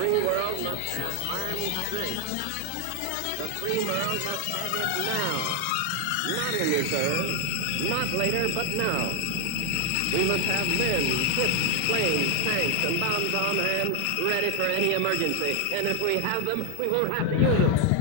free world must have armed strength. The free world must have it now. Not in reserve, not later, but now. We must have men, ships, planes, tanks, and bombs on hand, ready for any emergency. And if we have them, we won't have to use them.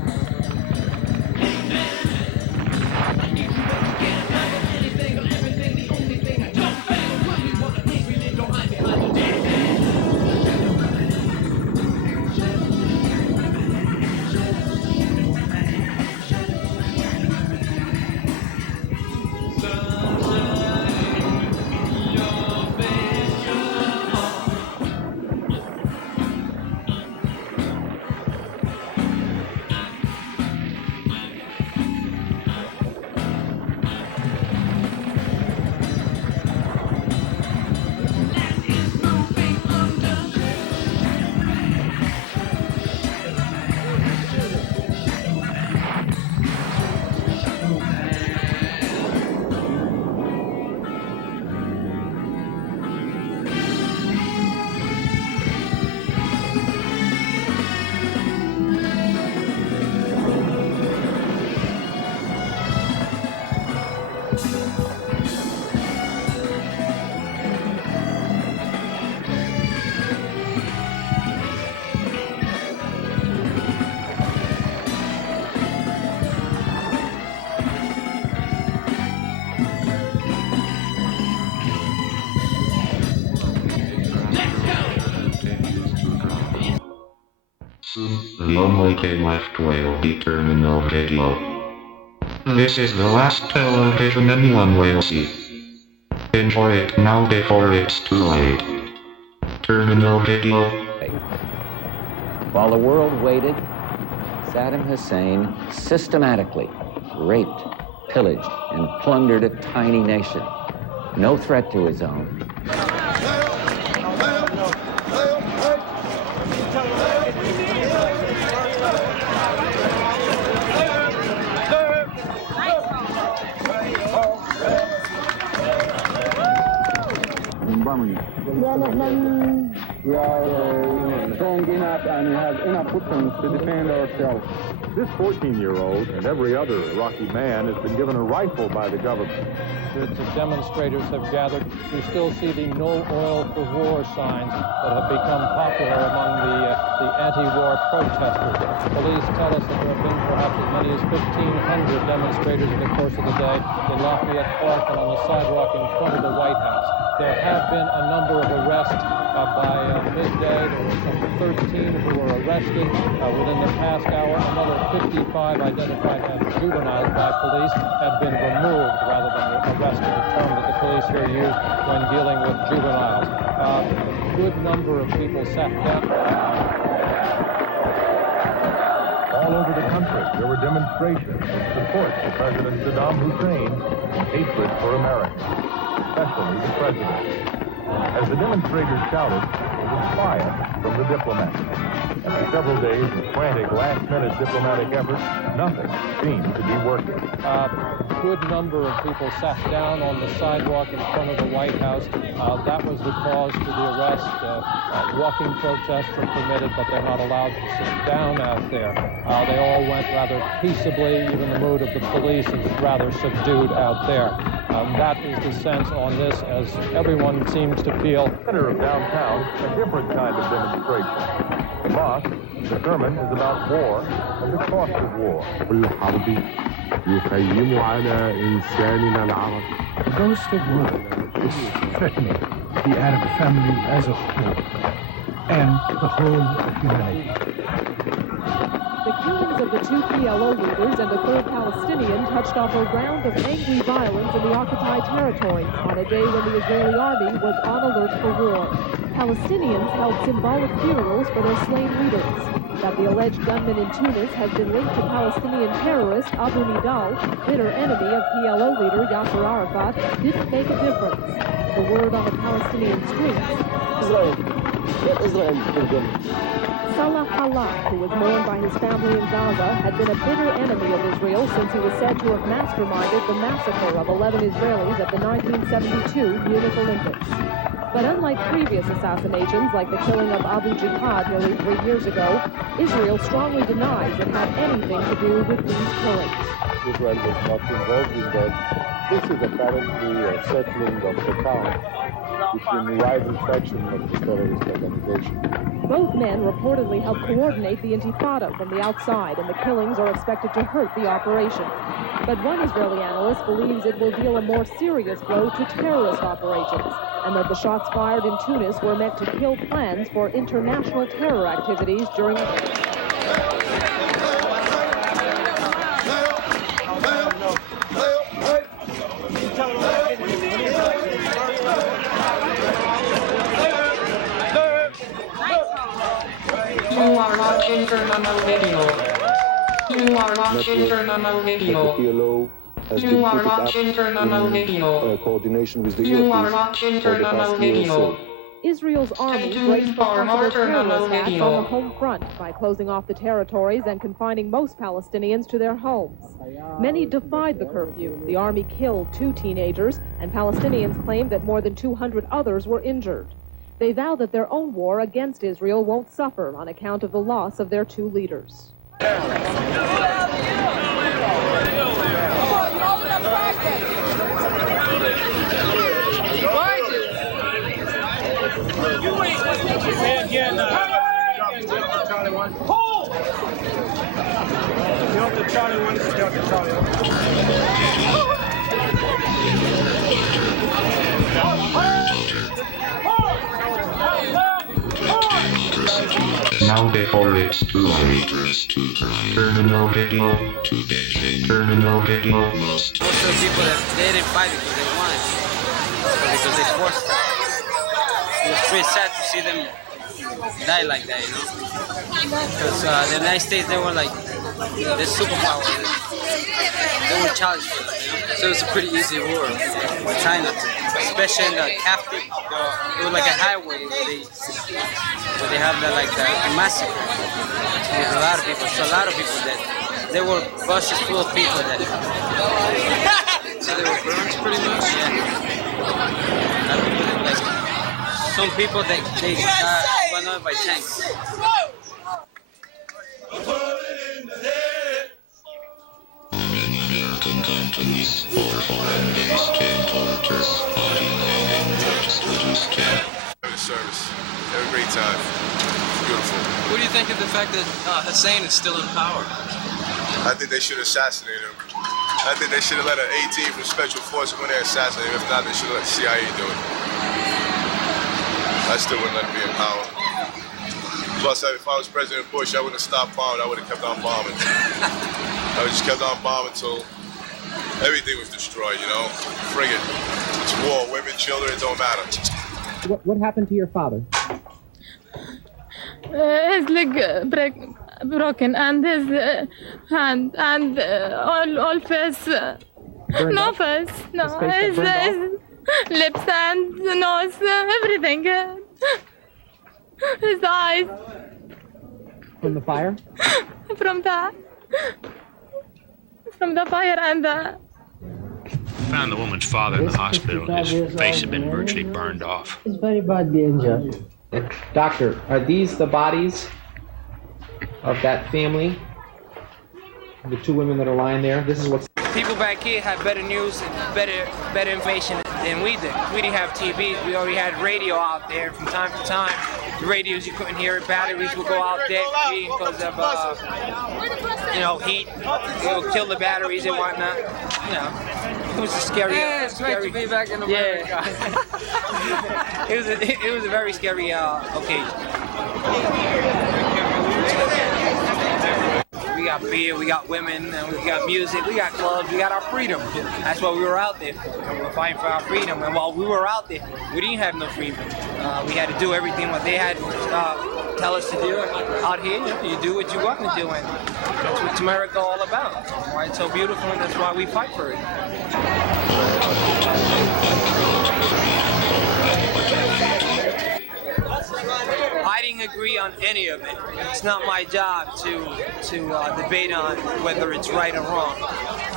The only thing left will be terminal radio. This is the last television anyone will see. Enjoy it now before it's too late. Terminal radio. While the world waited, Saddam Hussein systematically raped, pillaged, and plundered a tiny nation. No threat to his own. We are strong enough and have enough weapons to defend ourselves. This 14-year-old and every other Iraqi man has been given a rifle by the government. Hundreds of demonstrators have gathered. You still see the no oil for war signs that have become popular among the anti-war protesters. Police tell us that there have been perhaps as many as 1,500 demonstrators in the course of the day in Lafayette Park and on the sidewalk in front of the White House. There have been a number of arrests. By midday, there were some 13 who were arrested. Within the past hour, another 55 identified as juveniles by police had been removed rather than arrested, a term that the police here use when dealing with juveniles. A good number of people sat down. All over the country, there were demonstrations in support for President Saddam Hussein and hatred for America, especially the president. As the demonstrators shouted, it was quiet from the diplomats. After several days of frantic last-minute diplomatic efforts, nothing seemed to be working. A good number of people sat down on the sidewalk in front of the White House. That was the cause for the arrest. Walking protests are permitted, but they're not allowed to sit down out there. They all went rather peaceably. Even the mood of the police is rather subdued out there. That is the sense on this, as everyone seems to feel. In the center of downtown, a different kind of demonstration. The mosque, the sermon is about war and the cost of war. The ghost of war is threatening the Arab family as a whole, and the whole of humanity. The killings of the two PLO leaders and a third Palestinian touched off a round of angry violence in the occupied territories on a day when the Israeli army was on alert for war. Palestinians held symbolic funerals for their slain leaders. That the alleged gunman in Tunis has been linked to Palestinian terrorist Abu Lindahl, bitter enemy of PLO leader Yasser Arafat, didn't make a difference. The word on the Palestinian streets: Salah Halak, who was mourned by his family in Gaza, had been a bitter enemy of Israel since he was said to have masterminded the massacre of 11 Israelis at the 1972 Munich Olympics. But unlike previous assassinations, like the killing of Abu Jihad nearly 3 years ago, Israel strongly denies it had anything to do with these killings. Israel was not involved in that. This is apparently a settling of the town between rival factions of this terrorist organization. Both men reportedly helped coordinate the Intifada from the outside, and the killings are expected to hurt the operation. But one Israeli analyst believes it will deal a more serious blow to terrorist operations, and that the shots fired in Tunis were meant to kill plans for international terror activities during... You are watching Terminal Video. You are watching Terminal Video. PLO has You been are put up watching Terminal Video. in coordination with the You are Europeans watching for the Terminal past year or Video. so. Israel's army tuned braced for for more possible terminal terrorist attacks video. on the home front by closing off the territories and confining most Palestinians to their homes. Many defied the curfew. The army killed 2 teenagers, and Palestinians claimed that more than 200 others were injured. They vow that their own war against Israel won't suffer on account of the loss of their 2 leaders. Now before it's too late. Terminal Video. Terminal Video. Most of the people they didn't fight because they wanted to, but because they forced it. It was pretty sad to see them die like that, you know? Because the United States, they were like the superpower. They were challenged for them, you know? So it was a pretty easy war with China, especially in the capital. It was like a highway where they have that like the massacre with a lot of people. So a lot of people dead. There were buses full of people dead. So they were burned pretty much. Yeah. Like, some people they went over by tanks. American companies or foreign-based importers violating drugs reduce care. Service. Have a great time. It's beautiful. What do you think of the fact that Hussein is still in power? I think they should assassinate him. I think they should have let an 18 from Special Forces when they assassinated him. If not, they should have let the CIA do it. I still wouldn't let him be in power. Plus, if I was President Bush, I wouldn't have stopped bombing. I would have kept on bombing. I would just kept on bombing until everything was destroyed, you know? Frig it. It's war. Women, children, it don't matter. What happened to your father? His leg broken and his hand and all face. No face. No. His lips and nose, everything. His eyes. From the fire? From the fire and the... Found the woman's father in the hospital. His face had been virtually burned off. He's very badly injured. Doctor, are these the bodies of that family? The 2 women that are lying there? This is what's... People back here have better news and better information than we did. We didn't have TV. We already had radio out there from time to time. The radios, you couldn't hear it. Batteries would go out there because of, heat. It'll kill the batteries and whatnot. You know, it was a scary. Yeah, it's great to be back in America. Yeah. it was a very scary occasion. We got beer, we got women, and we got music, we got clubs, we got our freedom. That's what we were out there for. We were fighting for our freedom. And while we were out there, we didn't have no freedom. We had to do everything what they had tell us to do. Out here, you do what you want to do, and that's what America all about. That's why it's so beautiful, and that's why we fight for it. I didn't agree on any of it. It's not my job to debate on whether it's right or wrong.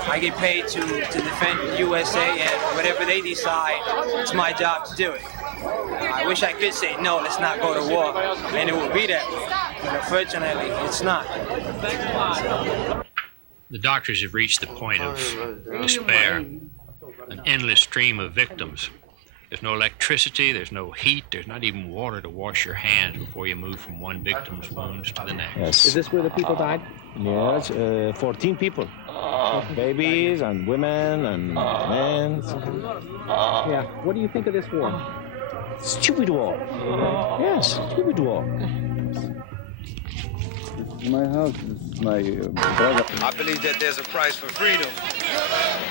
I get paid to defend the USA, and whatever they decide, it's my job to do it. I wish I could say, no, let's not go to war, and it would be that way. But unfortunately, it's not. The doctors have reached the point of despair, an endless stream of victims. There's no electricity, there's no heat, there's not even water to wash your hands before you move from one victim's wounds to the next. Yes. Is this where the people died? Yes, 14 people. Babies and women and men. Yeah. What do you think of this war? Stupid war. Yes, stupid war. This is my house. This is my brother. I believe that there's a price for freedom,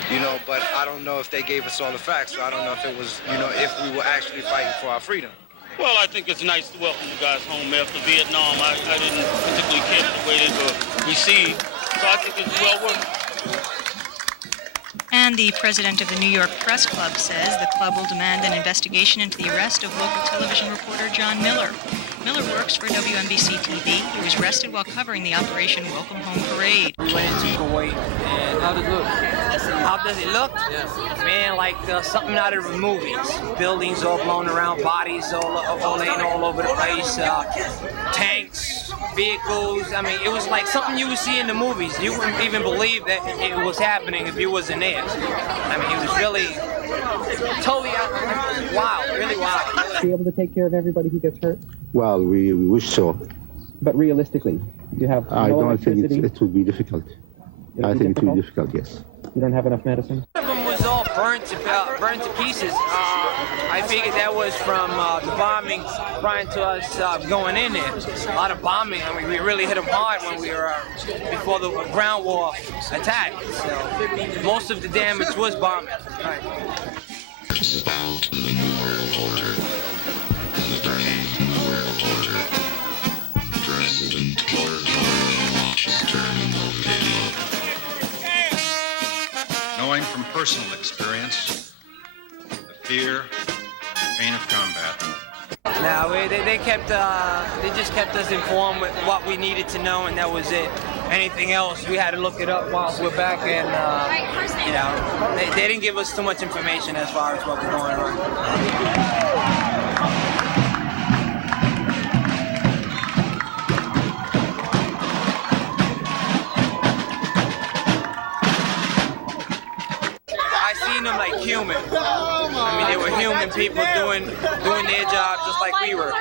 you know, but I don't know if they gave us all the facts, so I don't know if it was, you know, if we were actually fighting for our freedom. Well, I think it's nice to welcome you guys home after Vietnam. I didn't particularly care for the way they were received, so I think it's well worth it. And the president of the New York Press Club says the club will demand an investigation into the arrest of local television reporter John Miller. Miller works for WNBC TV. He was arrested while covering the Operation Welcome Home Parade. We went into Kuwait, and how does it look? How does it look? Yes. Man, like something out of the movies. Buildings all blown around, bodies all laying all over the place, tanks, vehicles. I mean, it was like something you would see in the movies. You wouldn't even believe that it was happening if you wasn't there. I mean, it was really totally wild, really wild. Be able to take care of everybody who gets hurt? Well, we wish so. But realistically, you have I no don't think electricity? it would be difficult. I think it would be difficult, yes. You don't have enough medicine? One of them was all burnt to pieces. I figured that was from the bombing prior to us going in there. A lot of bombing. I mean, we really hit them hard when we were before the ground war attack. So most of the damage was bombing. Right. It's about the new world order. The burning new world order. President George Orwell watches terminal video. Knowing from personal experience the fear and pain of combat. No, they just kept us informed with what we needed to know, and that was it. Anything else, we had to look it up while we're back, and you know, they didn't give us too much information as far as what was going on. I seen them like human. I mean, they were human people doing their job just like we were.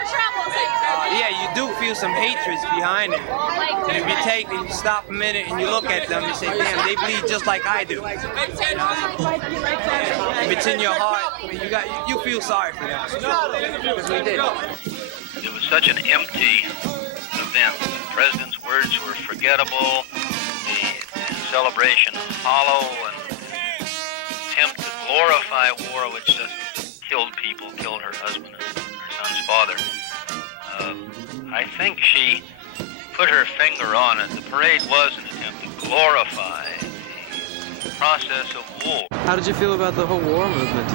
Yeah, you do feel some hatred behind it. And if you take and you stop a minute and you look at them, you say, damn, they bleed just like I do. You know? If it's in your heart, I mean, you feel sorry for them. Because we did. It was such an empty event. The president's words were forgettable, the celebration hollow, and the attempt to glorify war, which just killed people, killed her husband and her son's father. I think she put her finger on it. The parade was an attempt to glorify the process of war. How did you feel about the whole war movement?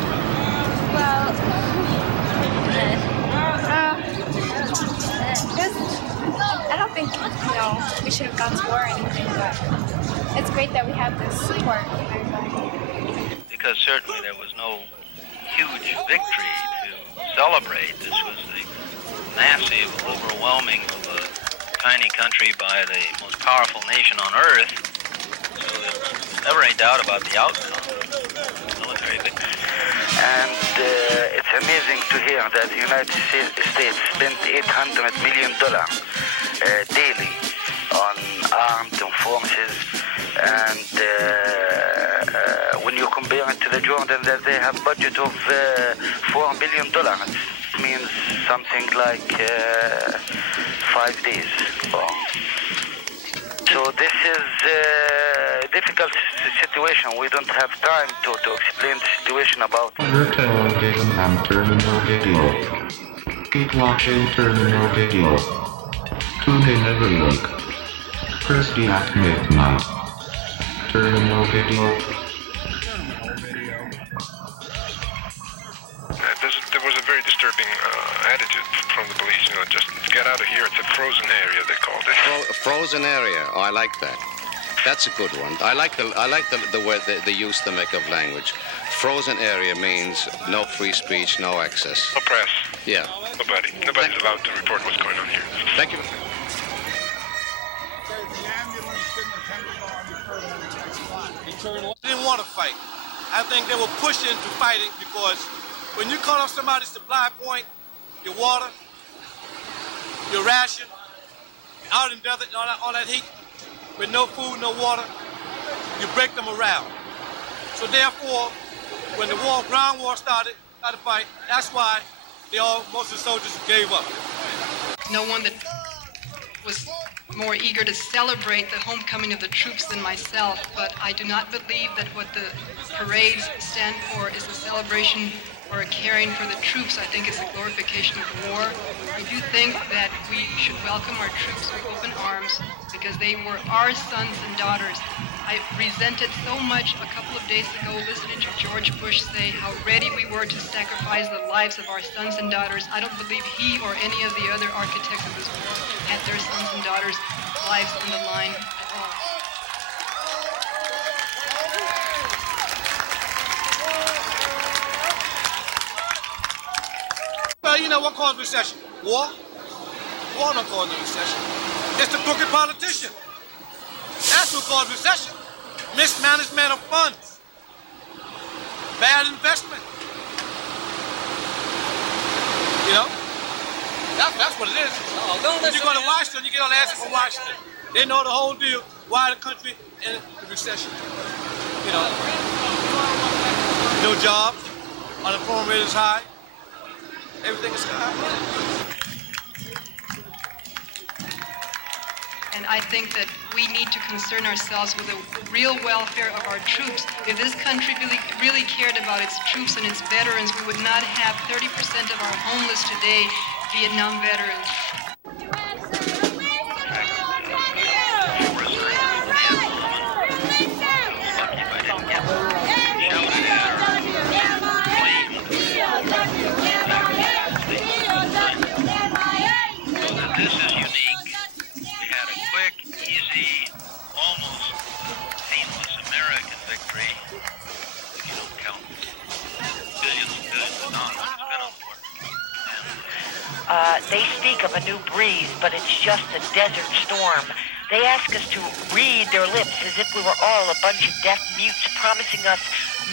Well, I don't think, we should have gone to war or anything, but it's great that we have this support from everybody. Because certainly there was no huge victory to celebrate. This was the massive overwhelming of a tiny country by the most powerful nation on earth. So there's never any doubt about the outcome of the military victory. And it's amazing to hear that the United States spent $800 million daily on armed forces. And when you compare it to the Jordan, that they have a budget of $4 billion, it means something like 5 days. So this is a difficult situation. We don't have time to explain the situation about. Your television and terminal video. Keep watching terminal video. Tune in every week. Thursday at midnight. Terminal video. There was a very disturbing attitude from the police. Just get out of here. It's a frozen area, they called it. A frozen area. Oh, I like that. That's a good one. I like the word they use the make of language. frozen area means no free speech, no access. No press. Yeah. Nobody's allowed to report what's going on here. Thank you. They didn't want to fight. I think they were pushed into fighting because when you cut off somebody's supply point, your water, your ration, out in desert, all that heat, with no food, no water, you break them around. So therefore, when the ground war started to fight, that's why most of the soldiers gave up. No one that was more eager to celebrate the homecoming of the troops than myself, but I do not believe that what the parades stand for is a celebration or a caring for the troops. I think it's a glorification of war. I do think that we should welcome our troops with open arms because they were our sons and daughters. I resented so much a couple of days ago listening to George Bush say how ready we were to sacrifice the lives of our sons and daughters. I don't believe he or any of the other architects of this war had their sons and daughters' lives on the line at all. Well, you know what caused recession? War? War don't cause no recession. It's the crooked politician. That's what caused recession. Mismanagement of funds. Bad investment. You know? That's what it is. When you go to Washington, you get all the answers from Washington. They know the whole deal, why the country in the recession. You know? No jobs, unemployment rate is high, everything is high. And I think that we need to concern ourselves with the real welfare of our troops. If this country really cared about its troops and its veterans, we would not have 30% of our homeless today Vietnam veterans. This is unique. We had a quick, easy, almost painless American victory, if you don't count billions and billions of dollars we spent on the war. They speak of a new breeze, but it's just a desert storm. They ask us to read their lips as if we were all a bunch of deaf mutes promising us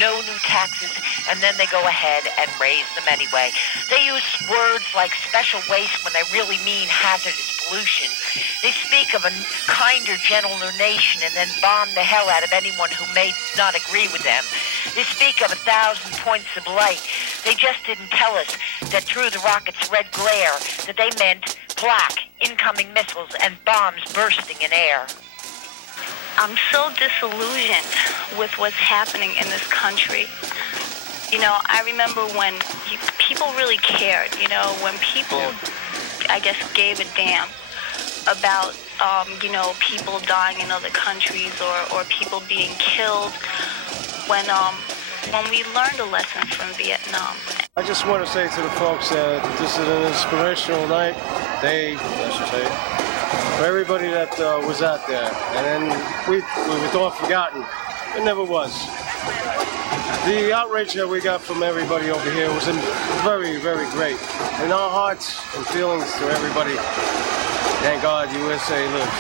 no new taxes, and then they go ahead and raise them anyway. They use words like special waste when they really mean hazardous pollution. They speak of a kinder, gentler nation and then bomb the hell out of anyone who may not agree with them. They speak of 1,000 points of light. They just didn't tell us that through the rocket's red glare that they meant black, incoming missiles, and bombs bursting in air. I'm so disillusioned with what's happening in this country. You know, I remember when people really cared, you know, when people, I guess, gave a damn about, you know, people dying in other countries or people being killed when we learned a lesson from Vietnam. I just want to say to the folks that this is an inspirational night, day, I should say, for everybody that was out there. And then we were thought forgotten. It never was. The outrage that we got from everybody over here was very, very great. In our hearts and feelings to everybody, thank God USA lives.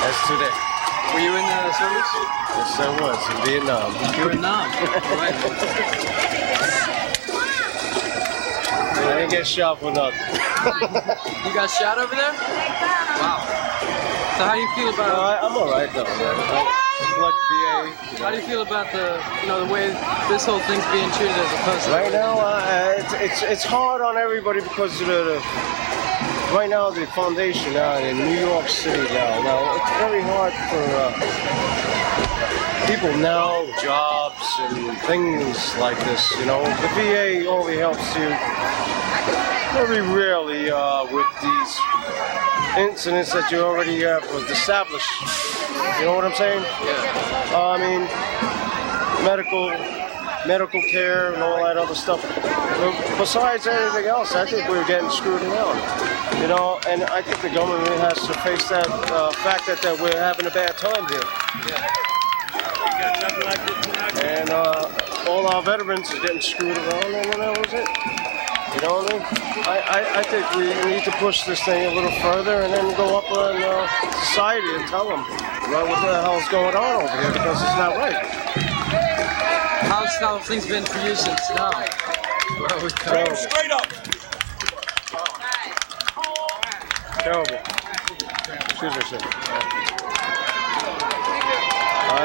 That's today. Were you in the service? Yes, I was, in Vietnam. Vietnam, right. I didn't get shot for nothing. You got shot over there? Wow. So how do you feel about? I'm all right though, man. Like VA. How do you feel about the way this whole thing's being treated as opposed to? Right now, it's hard on everybody because of right now the foundation out in New York City now. Now it's very hard for people now, jobs and things like this. You know, the VA only helps you very rarely with these incidents that you already have established. You know what I'm saying? Yeah. I mean, medical care and all that other stuff. Besides everything else, I think we're getting screwed around. You know, and I think the government has to face that fact that we're having a bad time here. Yeah. And all our veterans are getting screwed around, and then that was it. You know what I mean? I think we need to push this thing a little further and then go up on society and tell them what the hell's going on over here, because it's not right. How's things been for you since now? Terrible. Straight up. Terrible. Excuse me, sir.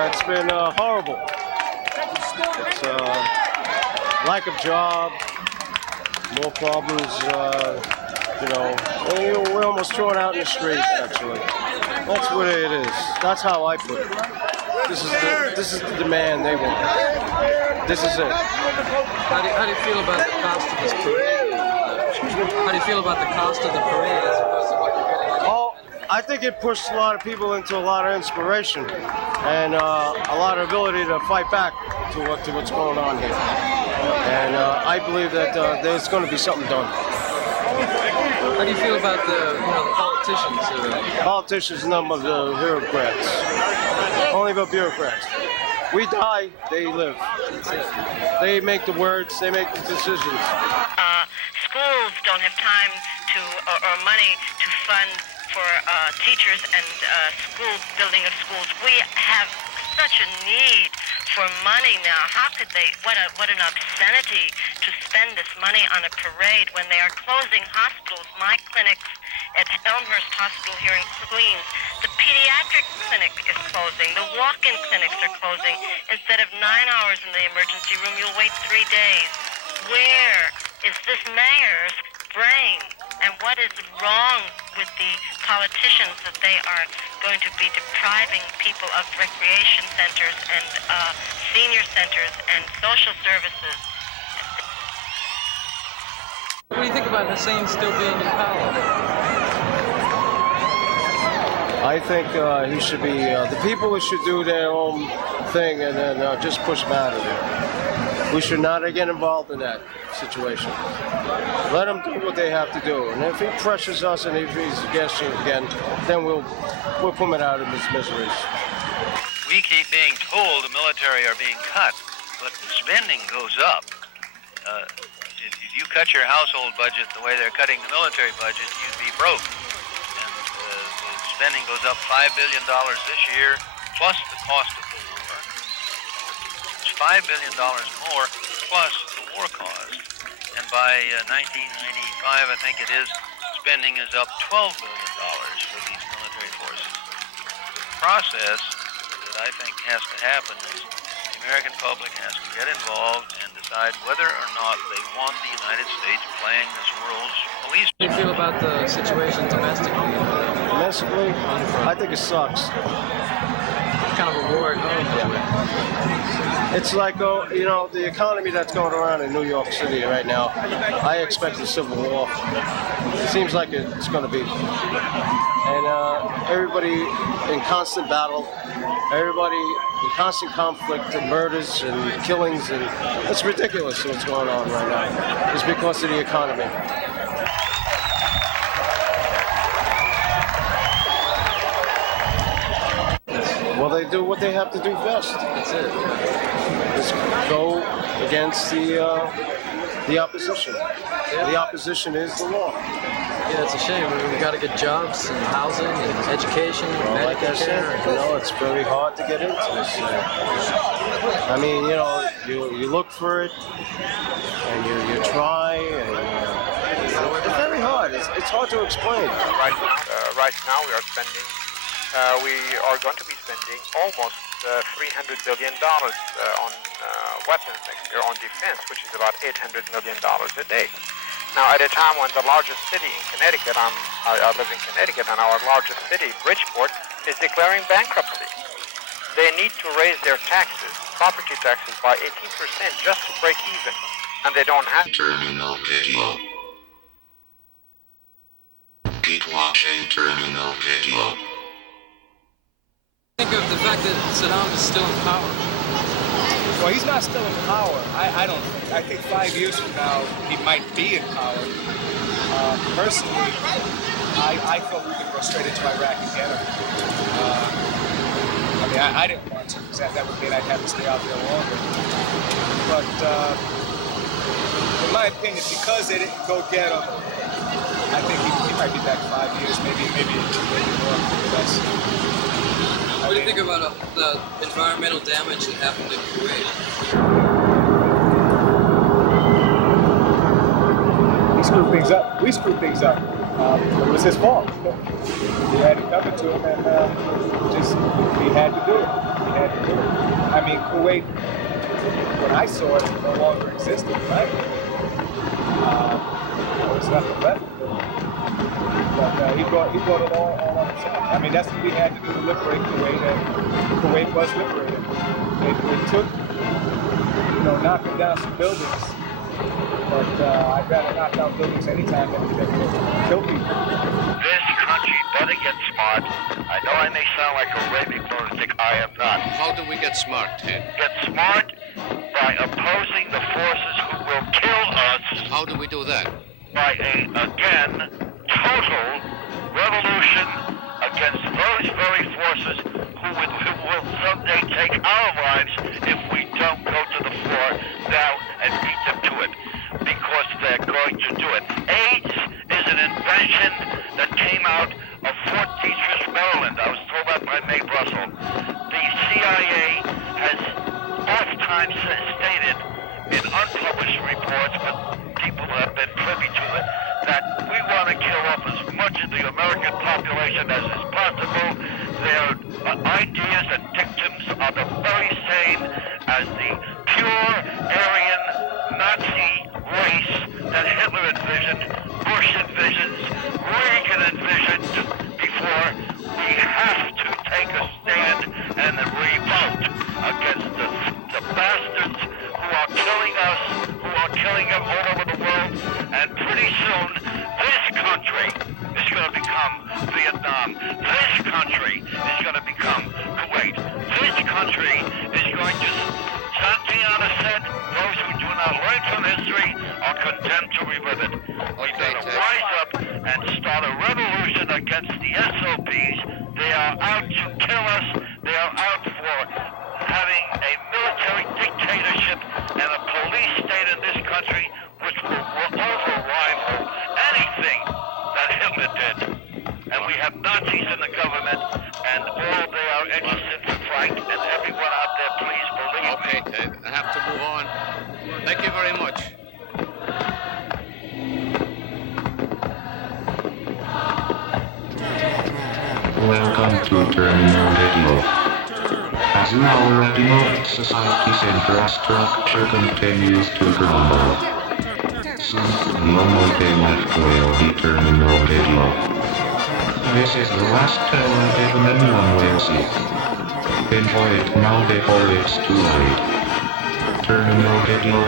It's been horrible. It's lack of job, more problems, you know. We're almost thrown out in the street, actually. That's what it is. That's how I put it. This is the demand they want. This is it. How do you feel about the cost of this parade? How do you feel about the cost of the parade as opposed to what you're getting? I think it pushed a lot of people into a lot of inspiration and a lot of ability to fight back to what's going on here. And I believe that there's going to be something done. How do you feel about the politicians? Politicians, none but the bureaucrats. Only but bureaucrats. We die, they live. They make the words, they make the decisions. Schools don't have time to or money to fund for teachers and building of schools. We have such a need for money now. How could they? What an obscenity to spend this money on a parade when they are closing hospitals. My clinics at Elmhurst Hospital here in Queens, the pediatric clinic is closing. The walk-in clinics are closing. Instead of 9 hours in the emergency room, you'll wait 3 days. Where is this mayor's brain? And what is wrong with the politicians that they are going to be depriving people of recreation centers and senior centers and social services? What do you think about Hussein still being in power? I think he should be, the people should do their own thing and then just push him out of there. We should not get involved in that situation. Let them do what they have to do. And if he pressures us and if he's against you again, then we'll put him out of his miseries. We keep being told the military are being cut, but the spending goes up. If you cut your household budget the way they're cutting the military budget, you'd be broke. And the spending goes up $5 billion this year, plus the cost of the war. It's $5 billion more, plus the war cost. And by 1995, I think it is, spending is up $12 billion for these military forces. The process that I think has to happen is the American public has to get involved and decide whether or not they want the United States playing this world's police. How do you feel about the situation domestically? Domestically, I think it sucks. Kind of a war at home. It's like, the economy that's going around in New York City right now, I expect a civil war. It seems like it's going to be. And everybody in constant battle, everybody in constant conflict and murders and killings, and it's ridiculous what's going on right now. It's because of the economy. Well, they do what they have to do best. That's it. Just go against the opposition. Yeah. The opposition is the law. Yeah, it's a shame. We got to get jobs and housing and education and like I said, it's very hard to get into this. I mean, you look for it and you try, and it's very hard. It's hard to explain. Right now we are spending. We are going to be spending almost $300 billion on weapons next year, on defense, which is about $800 million a day. Now, at a time when the largest city in Connecticut, I live in Connecticut, and our largest city, Bridgeport, is declaring bankruptcy. They need to raise their taxes, property taxes, by 18% just to break even, and they don't have. Terminal video. Keep watching Terminal video. Think of the fact that Saddam is still in power. Well, he's not still in power. I don't think. I think 5 years from now, he might be in power. Personally, I thought we could go straight into Iraq and get him. I didn't want want to, because that would mean I'd have to stay out there longer. But in my opinion, because they didn't go get him, I think he might be back 5 years, maybe more, maybe less. What do you think about the environmental damage that happened in Kuwait? He screwed things up. We screwed things up. It was his fault. We had it coming to him, and he had to do it. I mean, Kuwait, when I saw it, no longer existed, right? There was nothing left of it. But he brought it all on himself. I mean, that's what we had to do to liberate Kuwait, and Kuwait was liberated. It took, knocking down some buildings, but I'd rather knock down buildings anytime than kill people. This country better get smart. I know I may sound like a raving lunatic. I am not. How do we get smart, Ted? Get smart by opposing the forces who will kill us. How do we do that? By again, total revolution against those very forces who will someday take our lives if we don't go to the floor now and beat them to it. Because they're going to do it. AIDS is an invention that came out of Fort Detrick, Maryland. I was told that by May Russell. The CIA has oft-times stated in unpublished reports, but people have been privy to it, that we want to kill off as much of the American population as is possible. Their ideas and dictums are the very same as the pure Aryan Nazi race that Hitler envisioned, Bush envisions, Reagan envisioned before. We have to take a stand and revolt against the bastards who are killing us, who are killing them all over the world, and pretty soon this country is going to become Vietnam. This country is going to become Kuwait. This country is going to, Santayana said, those who do not learn from history are condemned to relive it. We better rise up and start a revolution against the SOBs. They are out to kill us. They are out for having a military dictatorship and a police state in this country which will overrival anything that Hitler did. And we have Nazis in the government, and all they are interested in, Frank, and everyone out there, please believe me. Okay, Ted, I have to move on. Thank you very much. Welcome to Terminal Radio. As you already know, society's infrastructure continues to crumble. Soon, the only thing left will be Terminal Radio. This is the last television anyone will see. Enjoy it now before it's too late. Terminal Radio.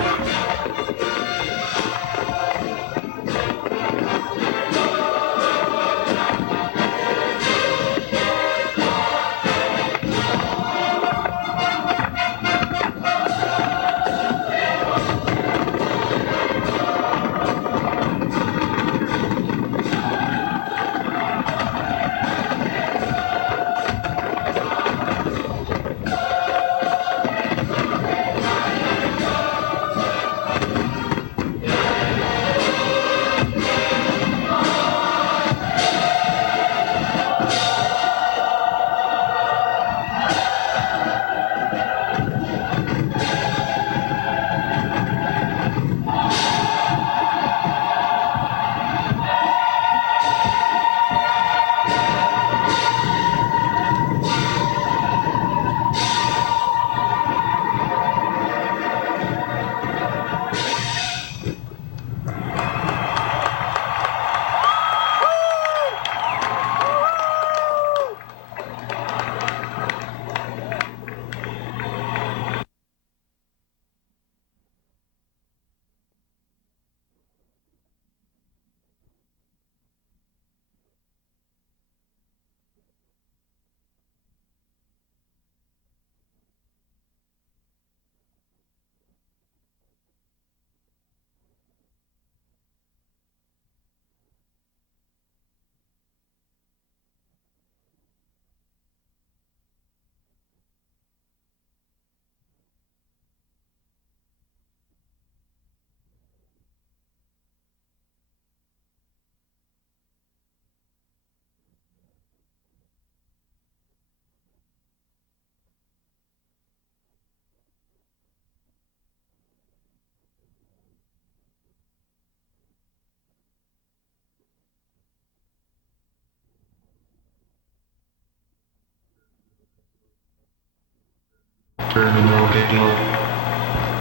Terminal video.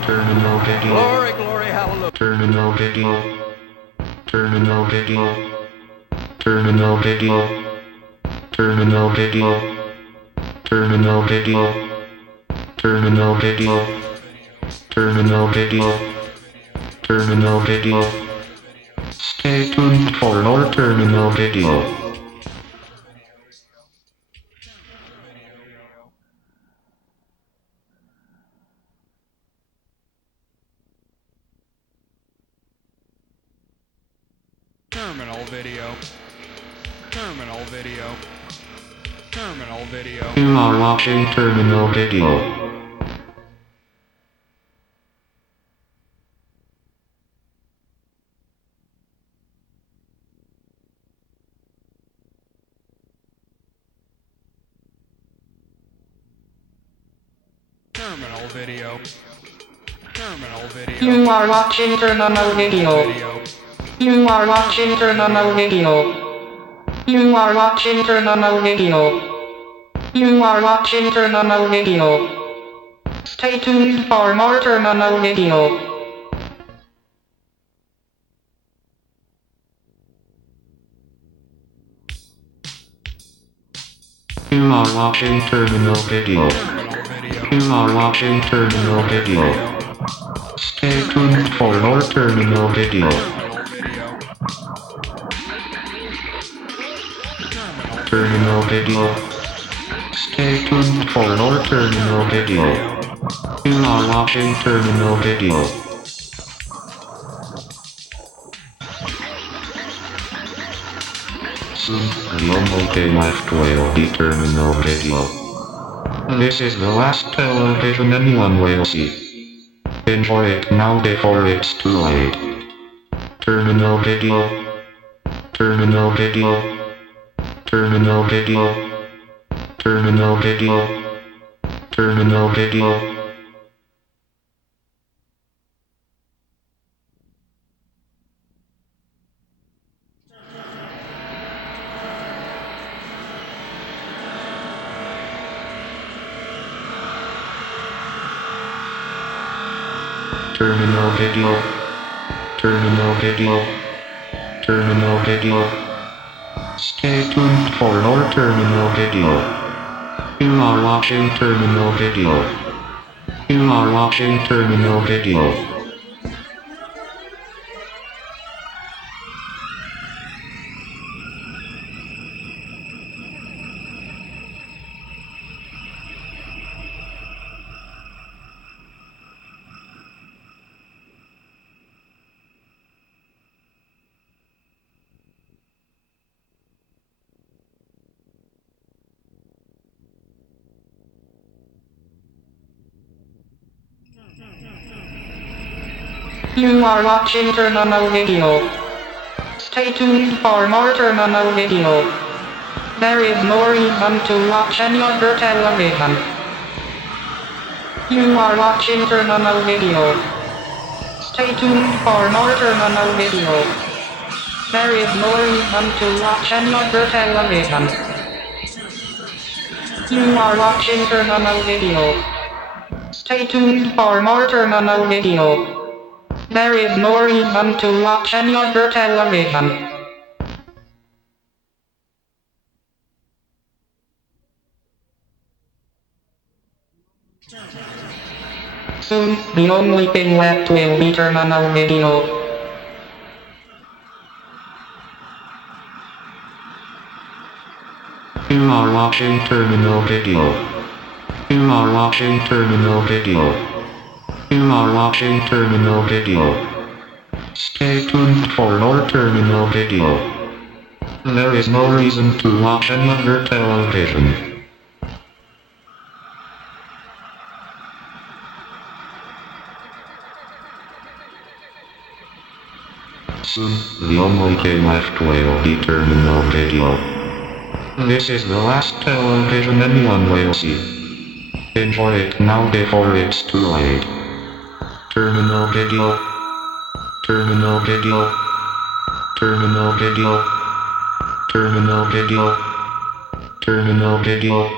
Terminal video. Glory, glory, hallelujah. Terminal video. Terminal video. Terminal video. Terminal video. Terminal video. Terminal video. Terminal video. Terminal video. Stay tuned for more terminal video. Terminal video. Terminal video. Terminal video. You are watching terminal video. Terminal video. Terminal video. You are watching terminal video. You are watching terminal video. You are watching terminal video. You are watching terminal video. Stay tuned for more terminal video. You are watching terminal video. You are watching terminal video. Stay tuned for more terminal video. Terminal video. Stay tuned for more terminal video. You are watching terminal video. Soon, the only left will be terminal video. This is the last television anyone will see. Enjoy it now before it's too late. Terminal video. Terminal video. Terminal video. Terminal video. Terminal video. Terminal video. Terminal video. Terminal video. Stay tuned for more terminal video. You are watching terminal video. You are watching terminal video. You are watching terminal video. Stay tuned for more terminal video. There is no reason to watch any other television. You are watching terminal video. Stay tuned for more terminal video. There is no reason to watch any other television. You are watching terminal video. Stay tuned for more terminal video. There is no reason to watch any other television. Soon, the only thing left will be terminal video. You are watching terminal video. You are watching terminal video. You are watching terminal video. Stay tuned for more terminal video. There is no reason to watch any other television. Soon, the only thing left will be terminal video. This is the last television anyone will see. Enjoy it now before it's too late. Terminal video. Terminal video. Terminal video. Terminal video. Terminal video.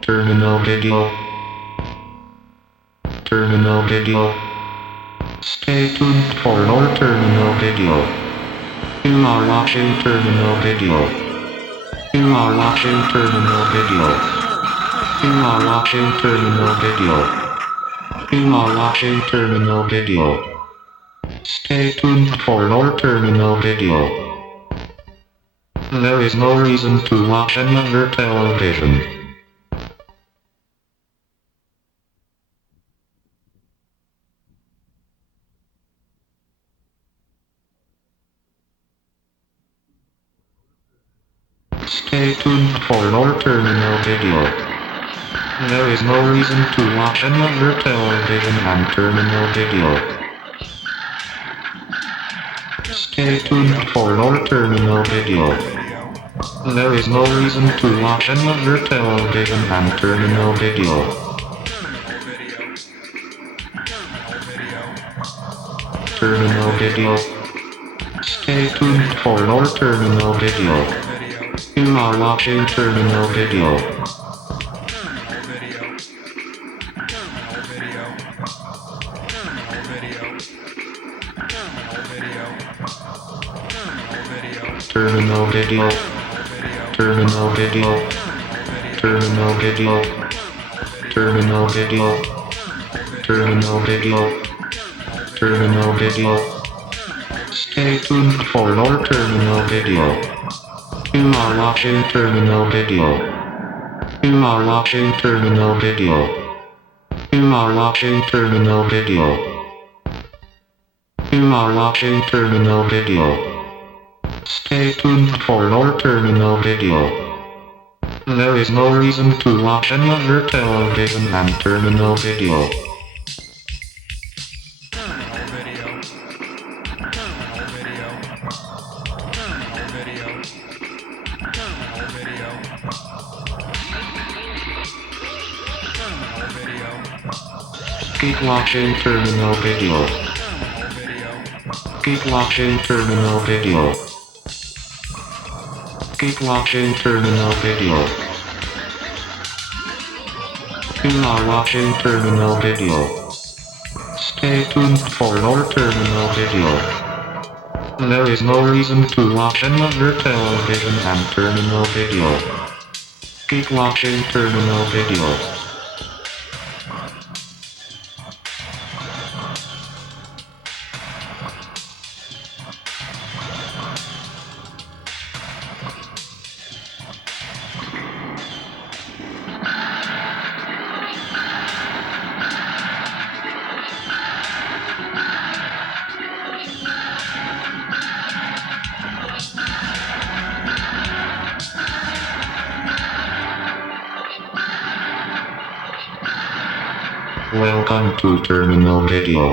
Terminal video. terminal video. Stay tuned for more terminal video. You are watching terminal video. You are watching terminal video. You are watching terminal video. You are watching terminal video. Stay tuned for more terminal video. There is no reason to watch another television. Stay tuned for more terminal video. There is no reason to watch another television and terminal video. Stay tuned for more terminal video. There is no reason to watch another television and terminal video. Terminal video. Stay tuned for more terminal video. You are watching terminal video. Terminal video. Terminal video. Terminal video. Terminal video. Terminal video. Terminal video. Stay tuned for more terminal video. You are watching terminal video. You are watching terminal video. You are watching terminal video. You are watching terminal video. Stay tuned for more terminal video. There is no reason to watch another television and terminal video. Keep watching terminal video. Keep watching terminal video. Keep watching terminal video. You are watching terminal video. Stay tuned for more terminal video. There is no reason to watch another television and terminal video. Keep watching terminal video. Welcome to Terminal Video.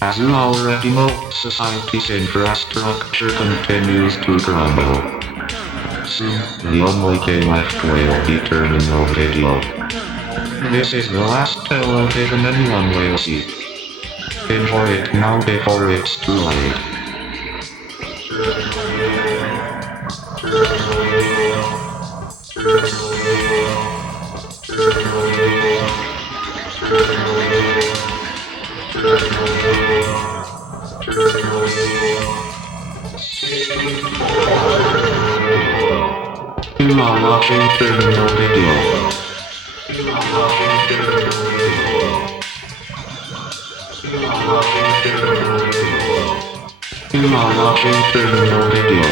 As you already know, society's infrastructure continues to crumble. Soon, the only thing left will be Terminal Video. This is the last television anyone will see. Enjoy it now before it's too late. You are watching Terminal Video. You are watching Terminal Video. You are watching Terminal Video. You are watching Terminal Video.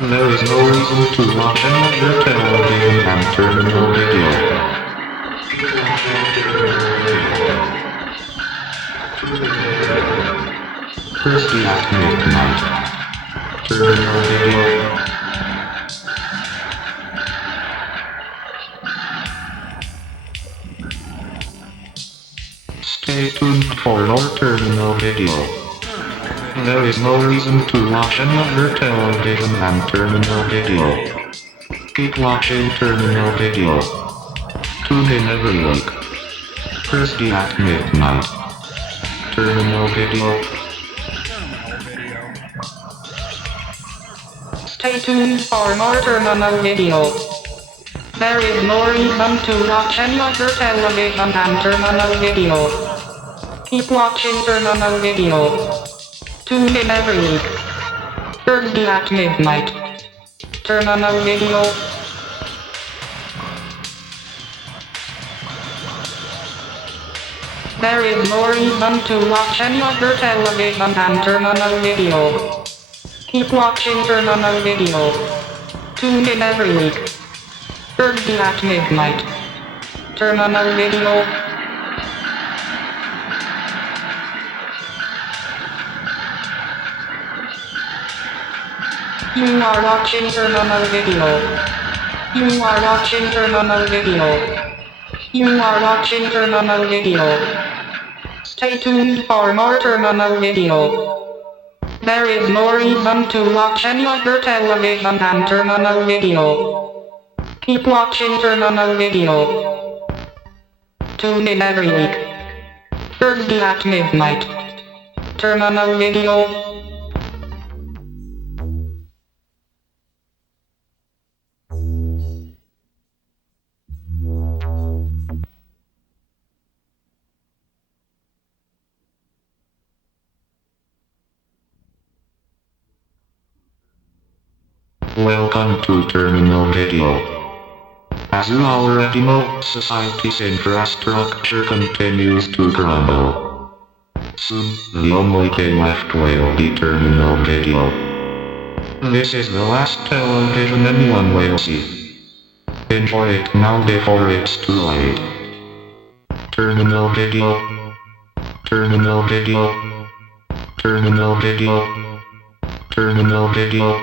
There is no reason to watch another television and terminal video. Thursday at midnight. Terminal video. Stay tuned for more terminal video. There is no reason to watch another television and terminal video. Keep watching terminal video. Tune in every week. Thursday at midnight. Terminal video. Stay tuned for more terminal video. There is no reason to watch any other television and terminal video. Keep watching terminal video. Tune in every week. Thursday at midnight. Terminal video. There is no reason to watch any other television and terminal video. Keep watching terminal video. Tune in every week. Thursday at midnight. Terminal video. You are watching terminal video. You are watching terminal video. You are watching terminal video. Stay tuned for more terminal video. There is no reason to watch any other television than terminal video. Keep watching terminal video. Tune in every week. Thursday at midnight. Terminal video. Welcome to Terminal Video. As you already know, society's infrastructure continues to crumble. Soon, the only thing left will be terminal video. This is the last television anyone will see. Enjoy it now before it's too late. Terminal video. Terminal video. Terminal video. Terminal video.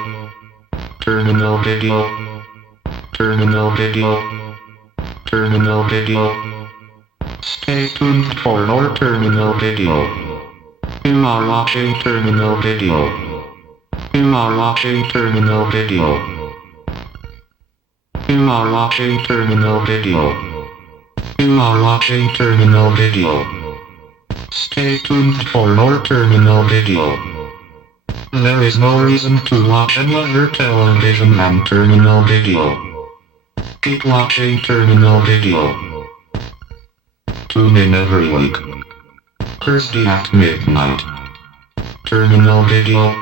Terminal video. Terminal video. Terminal video. Stay tuned for more terminal video. You are watching terminal video. You are watching terminal video. You are watching terminal video. You are watching terminal video. Stay tuned for more terminal video. There is no reason to watch any other television than terminal video. Keep watching terminal video. Tune in every week. Thursday at midnight. Terminal video.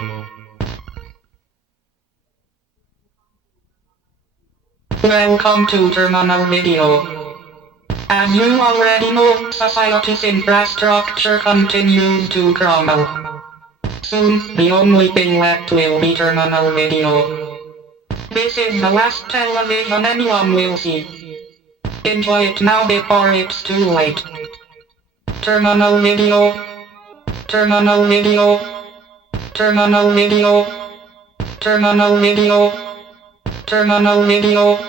Welcome to terminal video. As you already know, society's infrastructure continues to crumble. Soon, the only thing left will be terminal video. This is the last television anyone will see. Enjoy it now before it's too late. Terminal video. Terminal video. Terminal video. Terminal video. Terminal video.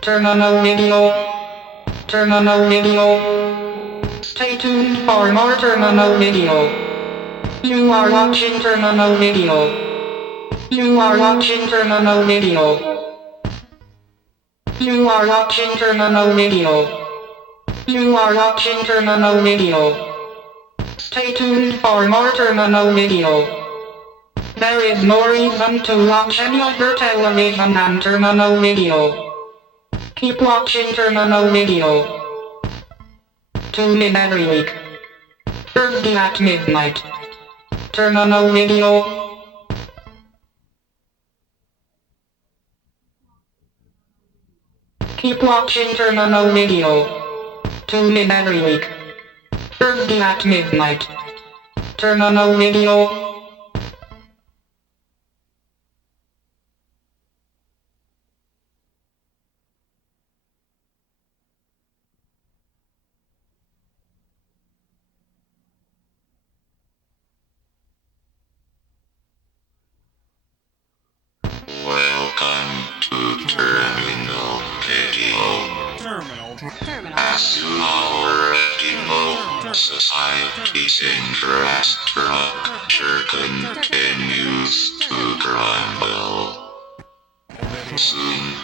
Terminal video. Terminal video. Stay tuned for more terminal video. You are watching terminal video. You are watching terminal video. You are watching terminal video. You are watching terminal video. Stay tuned for more terminal video. There is no reason to watch any other television than terminal video. Keep watching terminal video. Tune in every week. Thursday at midnight. Terminal video. Keep watching terminal video. Tune in every week. Thursday at midnight. Terminal video. Welcome to Terminal Video. As you already know, society's infrastructure continues to crumble. Soon,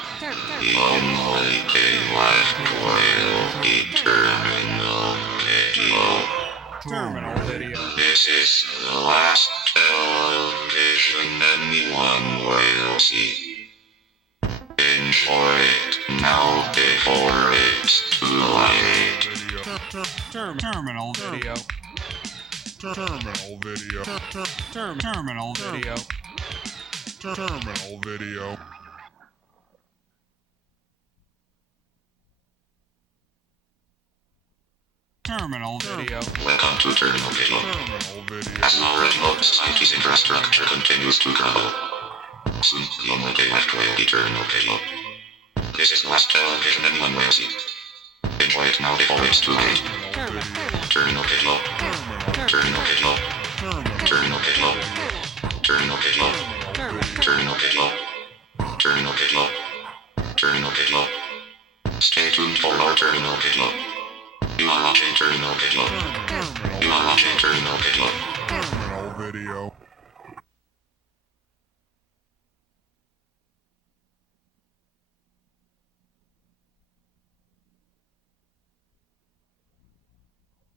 the only thing left will be terminal video. This is the last television anyone will see. Enjoy it now before it's too late. Terminal video. Terminal video. Terminal video. Terminal video. Terminal video. Welcome to Terminal Video. As an already known society's infrastructure continues to grow, soon the only day left will be Terminal Video. This is the last television anyone will see. Enjoy it now before it's too late. Terminal Video. Terminal Video. Terminal Video. Terminal Video. Terminal Video. Terminal Video. Terminal Video. Stay tuned for more Terminal Video. You are watching Terminal Video. You are watching Terminal Video. Terminal video.